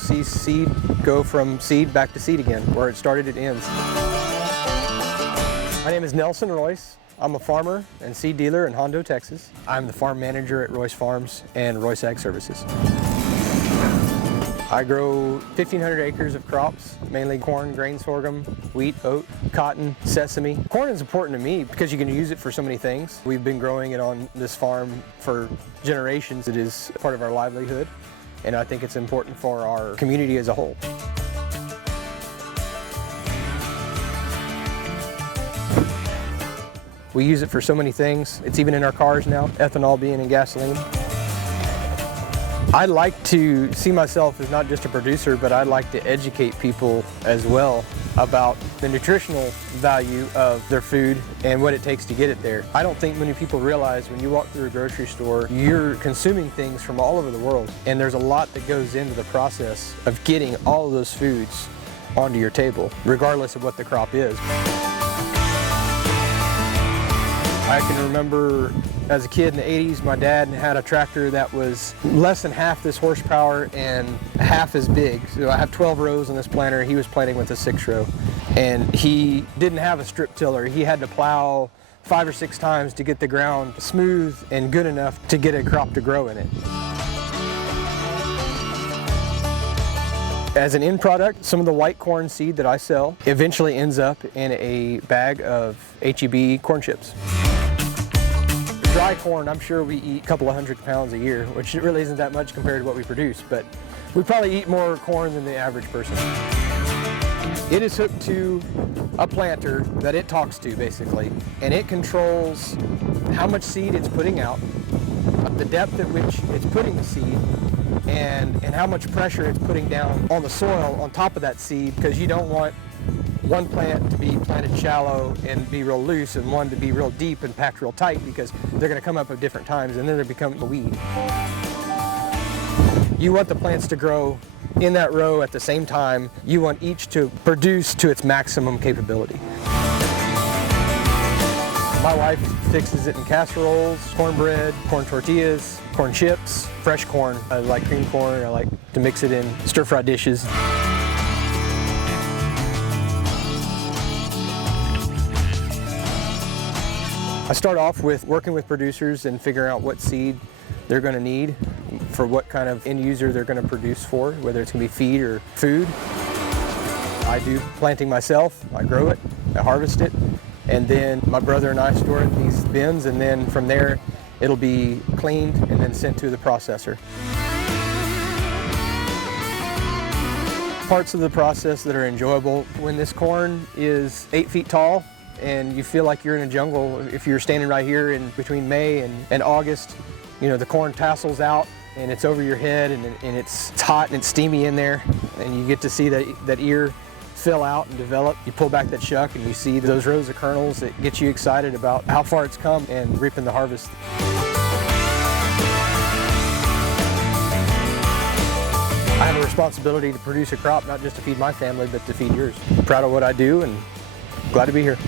you'll see seed go from seed back to seed again. Where it started, it ends. My name is Nelson Royce. I'm a farmer and seed dealer in Hondo, Texas. I'm the farm manager at Royce Farms and Royce Ag Services. I grow 1,500 acres of crops, mainly corn, grain, sorghum, wheat, oat, cotton, sesame. Corn is important to me because you can use it for so many things. We've been growing it on this farm for generations. It is part of our livelihood, and I think it's important for our community as a whole. We use it for so many things. It's even in our cars now, ethanol being in gasoline. I like to see myself as not just a producer, but I like to educate people as well about the nutritional value of their food and what it takes to get it there. I don't think many people realize when you walk through a grocery store, you're consuming things from all over the world, and there's a lot that goes into the process of getting all of those foods onto your table, regardless of what the crop is. I can remember as a kid in the 80s, my dad had a tractor that was less than half this horsepower and half as big. So I have 12 rows on this planter. He was planting with a 6-row. And he didn't have a strip tiller. He had to plow 5 or 6 times to get the ground smooth and good enough to get a crop to grow in it. As an end product, some of the white corn seed that I sell eventually ends up in a bag of HEB corn chips. Dry corn, I'm sure we eat a couple of 100 pounds a year, which really isn't that much compared to what we produce, but we probably eat more corn than the average person. It is hooked to a planter that it talks to, basically, and it controls how much seed it's putting out, the depth at which it's putting the seed, and how much pressure it's putting down on the soil on top of that seed, because you don't want one plant to be planted shallow and be real loose and one to be real deep and packed real tight, because they're going to come up at different times and then they become a weed. You want the plants to grow in that row at the same time. You want each to produce to its maximum capability. My wife fixes it in casseroles, cornbread, corn tortillas, corn chips, fresh corn. I like cream corn. I like to mix it in stir-fry dishes. I start off with working with producers and figuring out what seed they're going to need for what kind of end user they're going to produce for, whether it's going to be feed or food. I do planting myself. I grow it, I harvest it, and then my brother and I store it in these bins, and then from there it'll be cleaned and then sent to the processor. Parts of the process that are enjoyable: when this corn is 8 feet tall, and you feel like you're in a jungle. If you're standing right here in between May and August, you know, the corn tassels out and it's over your head, and it's hot and it's steamy in there, and you get to see that ear fill out and develop. You pull back that shuck and you see those rows of kernels. That gets you excited about how far it's come and reaping the harvest. I have a responsibility to produce a crop, not just to feed my family, but to feed yours. I'm proud of what I do and glad to be here.